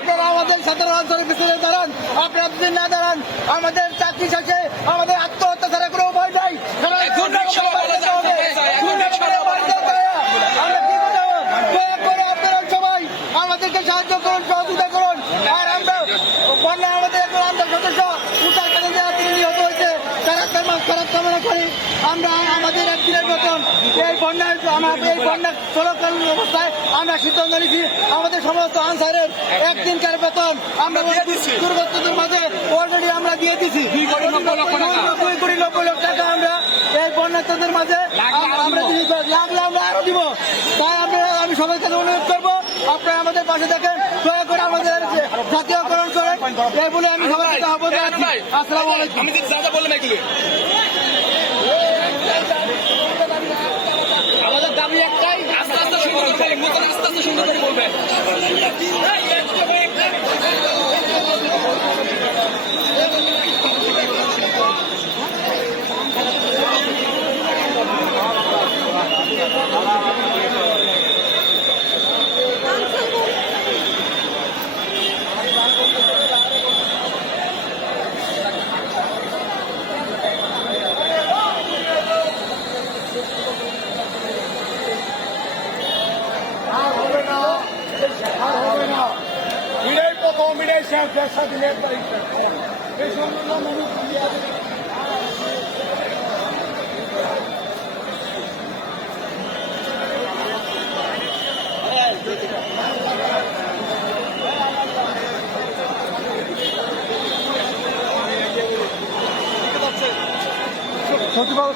আপনারা আমাদের 17 অঞ্চলের পিছনে দাঁড়ান। আপনারা যদি না দাঁড়ান, আমাদের চাকরি শেষে আমাদের আত্মহত্যা ছাড়া কোনো উপায় নাই। আমরা কি করতে হবে? দয়া করে আপনারা সবাই আমাদেরকে সাহায্য করুন, সহযোগিতা করুন। আর আমরা বন্যায় আমাদের একজন আন্দোলন সদস্য উত্তর কাজে যারা তিনি নিহত হয়েছে, তারা খারাপ কামনা করি। আমরা আমাদের একদিনের মতন এই বন্যা চলাকালীন অবস্থায় আমরা সিদ্ধান্ত নিয়েছি আমাদের সমস্ত আনসারের একদিনকার বেতন আমরা দুর্গতদের মাঝে অলরেডি আমরা দিয়ে দিছি। 2,90,00,000 টাকা আমরা এই বন্যার্থীদের মাঝে আমরা লাগলে আমরা আরো দিব। তাই আমি সবাই কাছে অনুরোধ করবো, আপনারা আমাদের পাশে দেখেন, দয়া করে আমাদের জাতীয়করণ করেন, এই বলে আমি সবাই কাছে আহ্বান জানাচ্ছি। আসসালামু আলাইকুম। আমাদের দাবি একটাই, আস্তে আস্তে সুন্দর করে বলবেন। বিদায় প্রথম বিদায় শেষ ব্যবসা দিনের তারিখ এই সম্পূর্ণ সচিবালয়